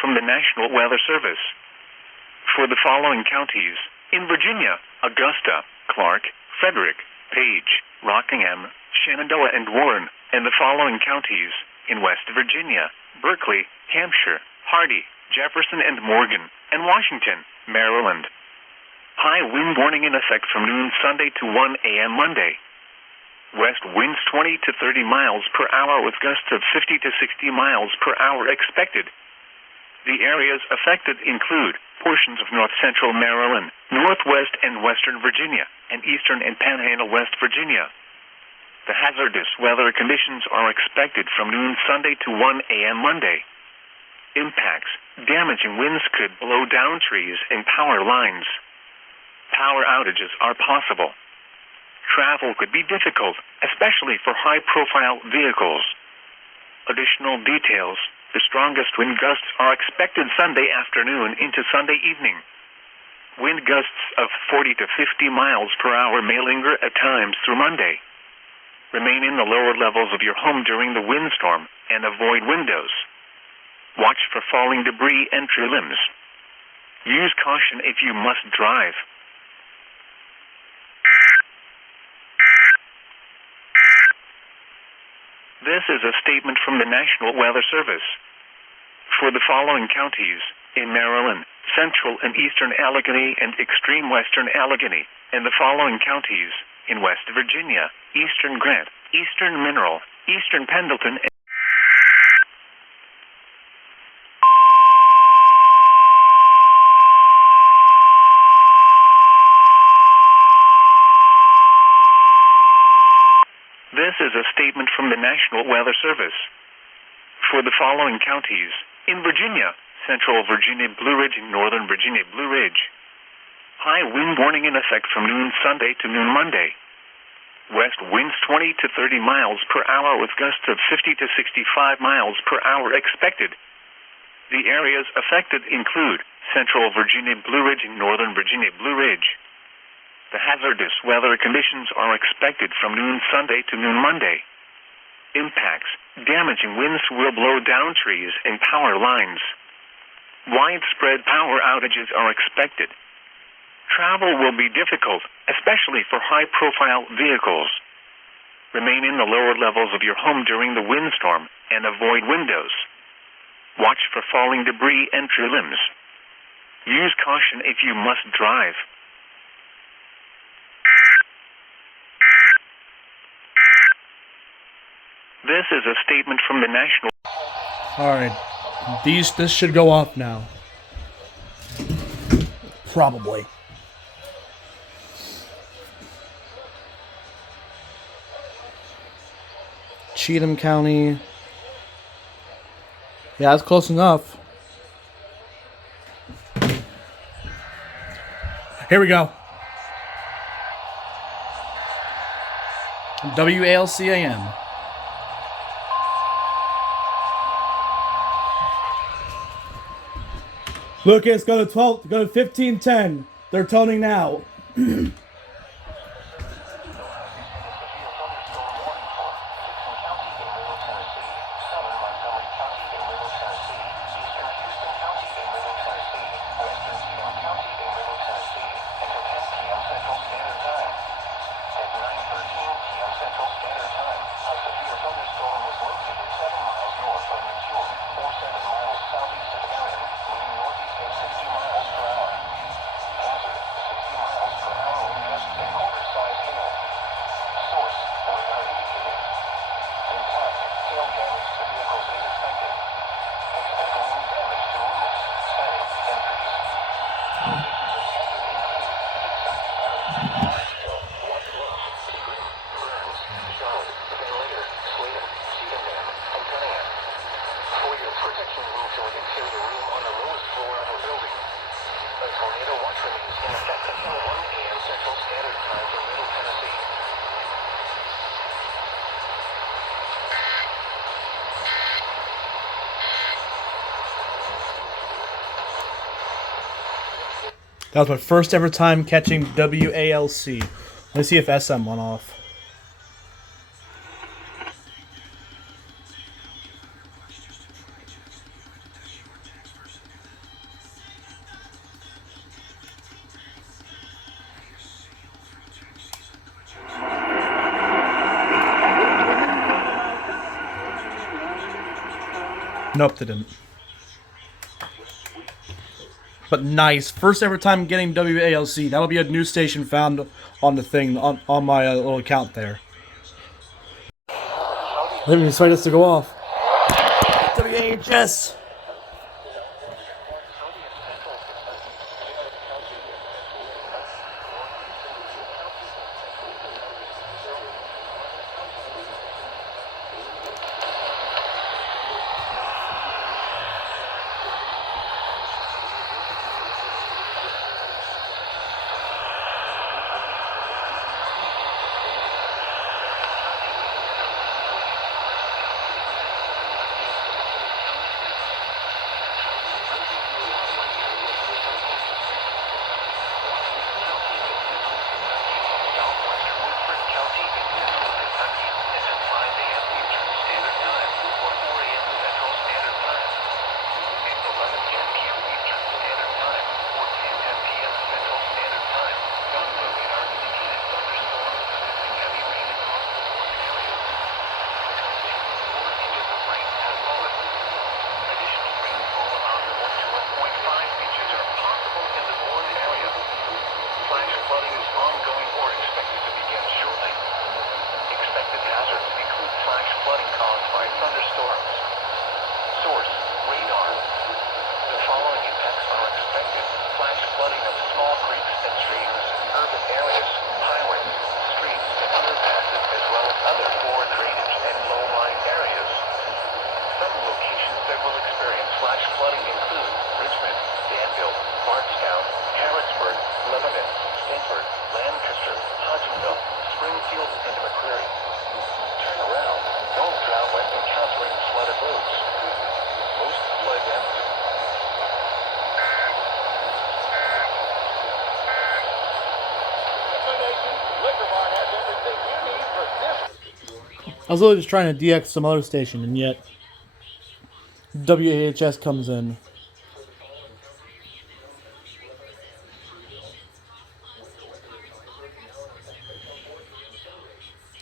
from the National Weather Service. For the following counties, in Virginia, Augusta, Clark, Frederick, Page, Rockingham, Shenandoah, and Warren, and the following counties, in West Virginia, Berkeley, Hampshire, Hardy, Jefferson, and Morgan, and Washington, Maryland. High wind warning in effect from noon Sunday to 1 a.m. Monday. West winds 20 to 30 miles per hour with gusts of 50 to 60 miles per hour expected. The areas affected include portions of north-central Maryland, northwest and western Virginia, and eastern and panhandle West Virginia. The hazardous weather conditions are expected from noon Sunday to 1 a.m. Monday. Impacts: damaging winds could blow down trees and power lines. Power outages are possible. Travel could be difficult, especially for high-profile vehicles. Additional details: the strongest wind gusts are expected Sunday afternoon into Sunday evening. Wind gusts of 40 to 50 miles per hour may linger at times through Monday. Remain in the lower levels of your home during the windstorm and avoid windows. Watch for falling debris and tree limbs. Use caution if you must drive. This is a statement from the National Weather Service. For the following counties, in Maryland, central and eastern Allegheny and extreme western Allegheny, and the following counties, in West Virginia, eastern Grant, eastern Mineral, eastern Pendleton, and This is a statement from the National Weather Service. For the following counties, in Virginia, central Virginia Blue Ridge and northern Virginia Blue Ridge. High wind warning in effect from noon Sunday to noon Monday. West winds 20 to 30 miles per hour with gusts of 50 to 65 miles per hour expected. The areas affected include central Virginia Blue Ridge and northern Virginia Blue Ridge. The hazardous weather conditions are expected from noon Sunday to noon Monday. Impacts: damaging winds will blow down trees and power lines. Widespread power outages are expected. Travel will be difficult, especially for high-profile vehicles. Remain in the lower levels of your home during the windstorm and avoid windows. Watch for falling debris and tree limbs. Use caution if you must drive. This is a statement from the National... Alright. This should go off now. Probably. Cheatham County. Yeah, that's close enough. Here we go. WALCAM. Lucas, go to 12, go to 1510. They're toning now. That was my first ever time catching WALC. Let's see if SM went off. Nope, they didn't. But nice. First ever time getting WALC. That'll be a new station found on the thing, on my little account there. Let me expect this to go off. WAHS! I was literally just trying to DX some other station, and yet WAHS comes in.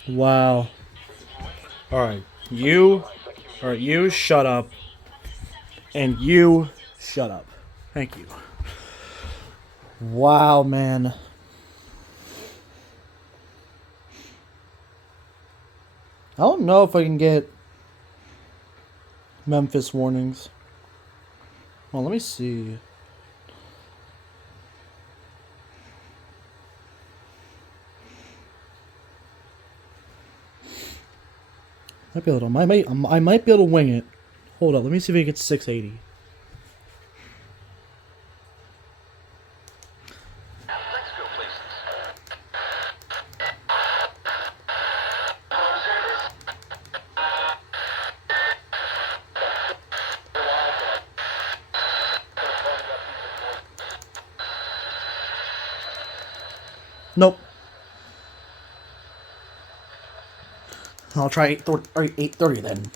Wow. Alright, you shut up. And you shut up. Thank you. Wow, man. I don't know if I can get Memphis warnings. Well, let me see. I might be able to wing it. Hold up, let me see if I can get 680. Nope. I'll try 830 then.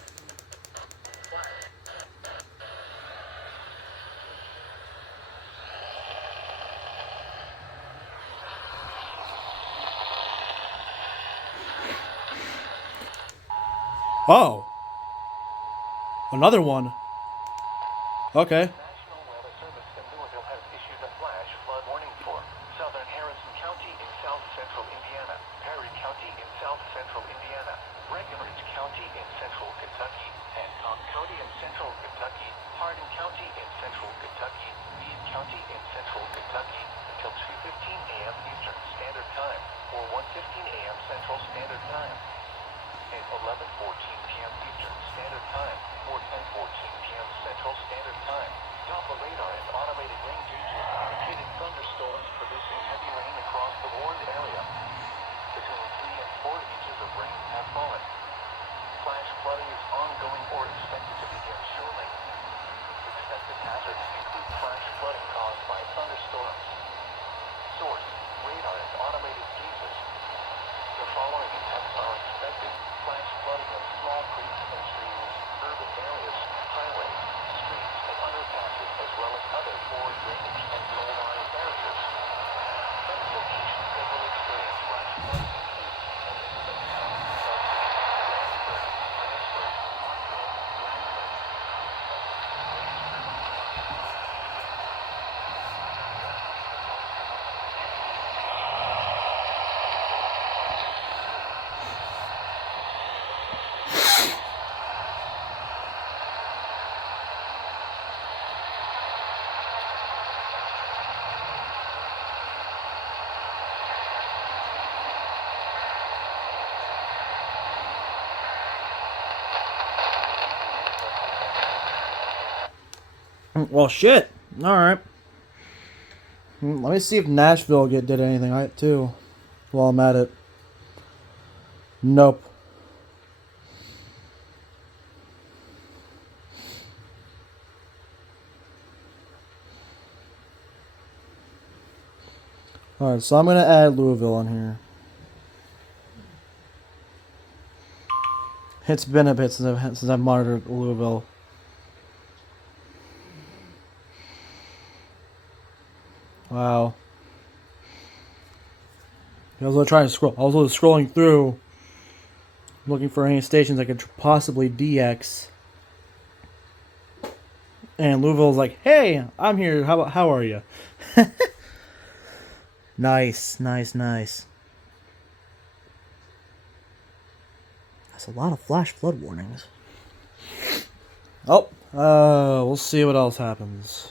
Oh. Another one. Okay. National Weather Service in Louisville has issued a flash flood warning for southern Harrison County in south central Indiana, Perry County in south central Indiana, Breckinridge County in central Kentucky, Hancock County in central Kentucky, Hardin County in central Kentucky, Meade County in central Kentucky, until 2:15 a.m. Eastern Standard Time, or 1:15 a.m. Central Standard Time, and 11:14 p.m. Eastern Standard Time, or 10:14 p.m. Central Standard Time. Doppler radar and automated rain gauges indicated thunderstorms producing heavy rain across the warned area. Between 3 and 4 inches of rain have fallen. Flash flooding is ongoing or expected to begin shortly. Expected hazards include flash flooding caused by thunderstorms. Source: radar and automated gauges. The following attempts are expected: flash flooding of small creeks and streams, urban areas, highways, streets, and underpasses, as well as other poor drainage and low-lying areas. Some locations that will experience Well, shit. All right. Let me see if Nashville did anything right too. While I'm at it. Nope. All right, so I'm gonna add Louisville on here. It's been a bit since I've monitored Louisville. Wow. I was trying to scroll. I was scrolling through, looking for any stations I could possibly DX. And Louisville's like, "Hey, I'm here. How are you?" Nice. That's a lot of flash flood warnings. Oh, we'll see what else happens.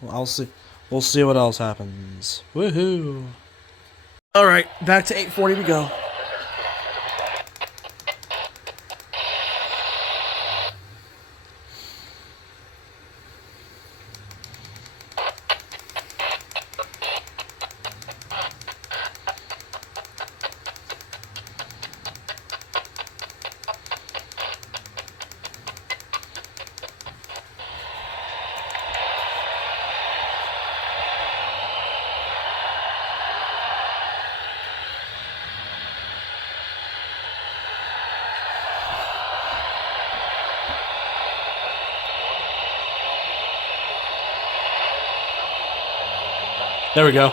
We'll see what else happens. Woohoo! All right, back to 840 we go. There we go.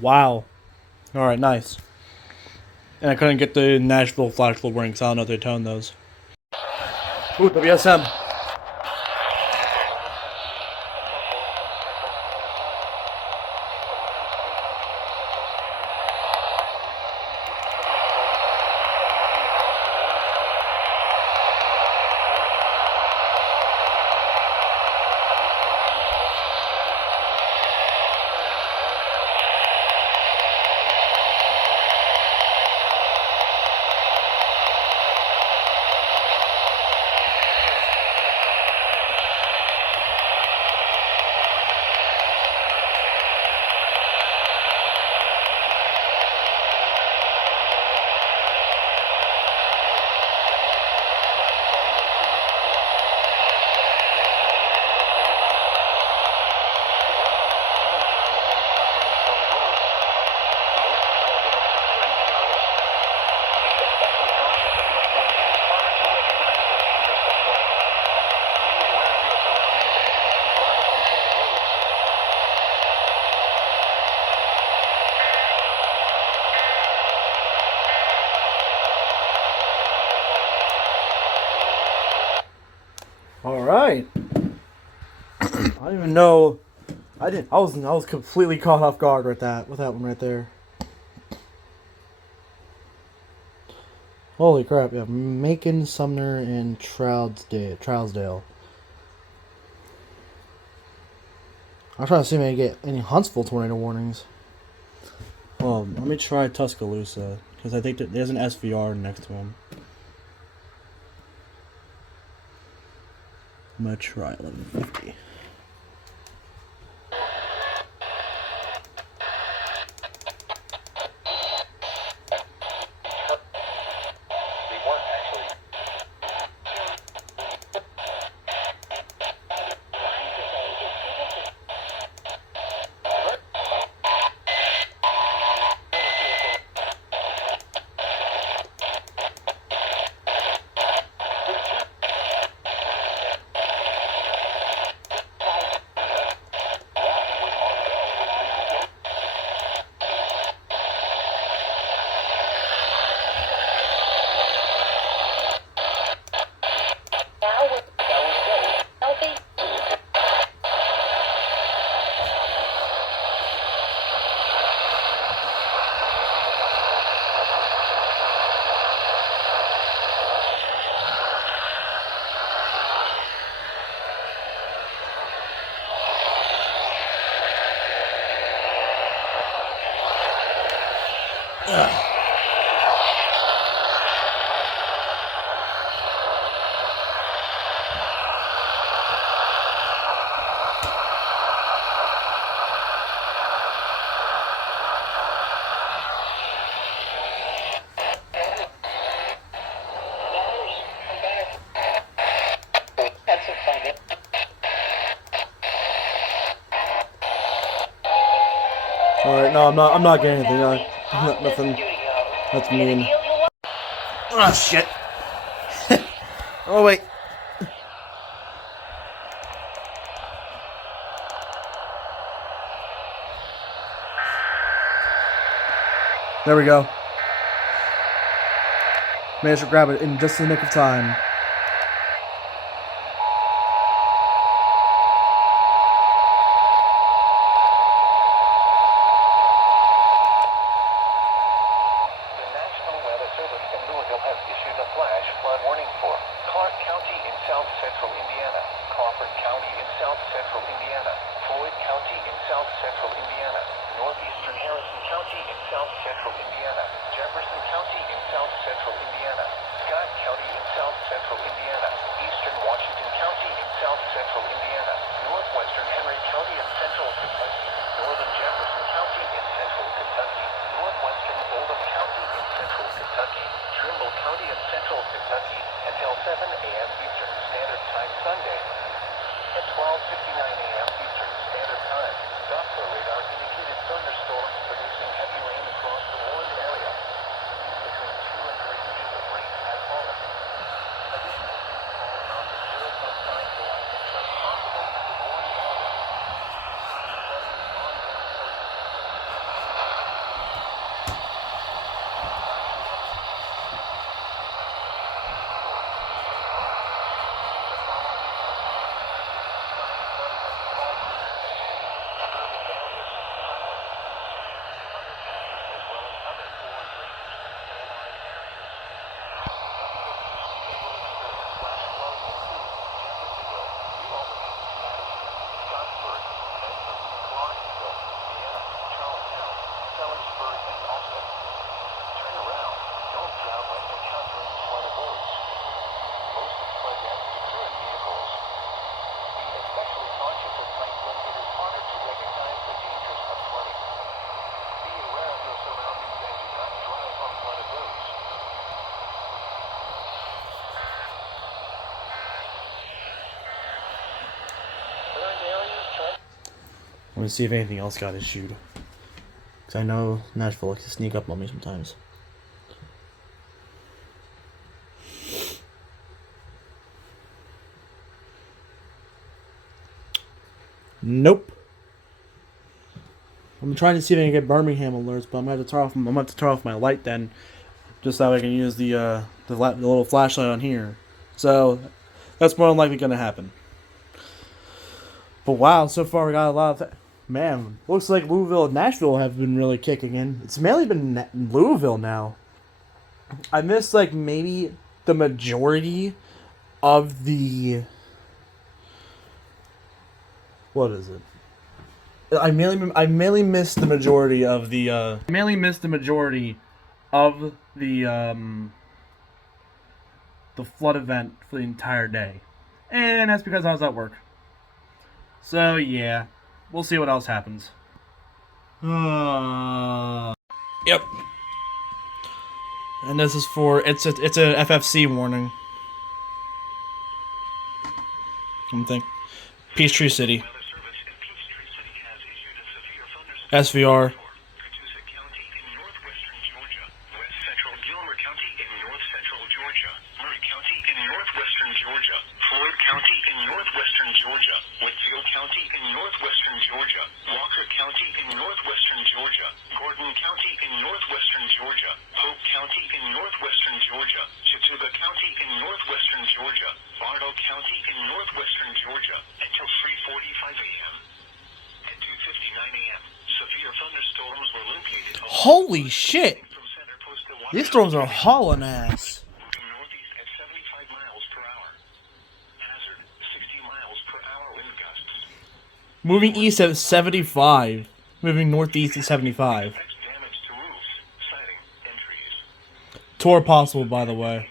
Wow. All right, nice. And I couldn't get the Nashville flash flood warning, so I don't know if they toned those. Ooh, WSM. All right. I don't even know. I didn't. I was completely caught off guard with that one right there. Holy crap! Yeah, Macon, Sumner, and Trousdale. I'm trying to see if I can get any Huntsville tornado warnings. Well, let me try Tuscaloosa because I think that there's an SVR next to him. I'm gonna try 1150. Alright, no, I'm not getting anything. Nothing. That's mean. Oh, shit. Oh, wait. There we go. Managed to grab it in just the nick of time. Let me see if anything else got issued. Because I know Nashville likes to sneak up on me sometimes. Nope. I'm trying to see if I can get Birmingham alerts, but I'm gonna have to turn off my light then, just so I can use the little flashlight on here. So that's more than likely gonna happen. But wow, so far we got a lot of... Man, looks like Louisville and Nashville have been really kicking in. It's mainly been Louisville now. I missed, like, maybe the majority of the... What is it? I mainly missed the majority of the, the flood event for the entire day. And that's because I was at work. So, yeah. We'll see what else happens. Yep. And this is for... It's a FFC warning. I'm thinking. Peachtree City. SVR. Holy shit! These storms are hauling ass. Moving east at 75. Moving northeast at 75. Tour possible, by the way.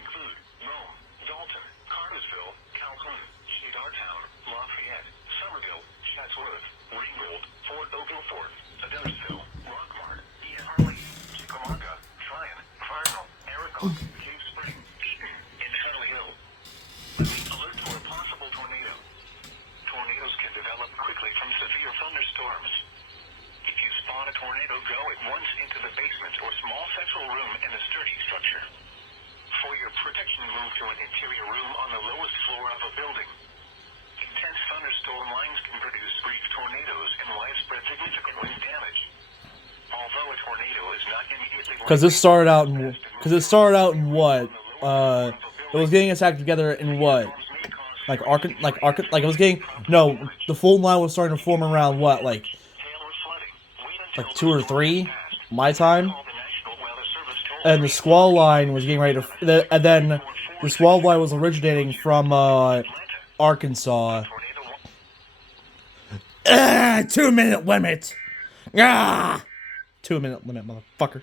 Because it started out in what? It was getting attacked together in what? Like it was getting, no, the full line was starting to form around what, like 2 or 3 my time, and the squall line was getting ready to, and then the squall line was originating from Arkansas. 2-minute limit. 2-minute limit, motherfucker.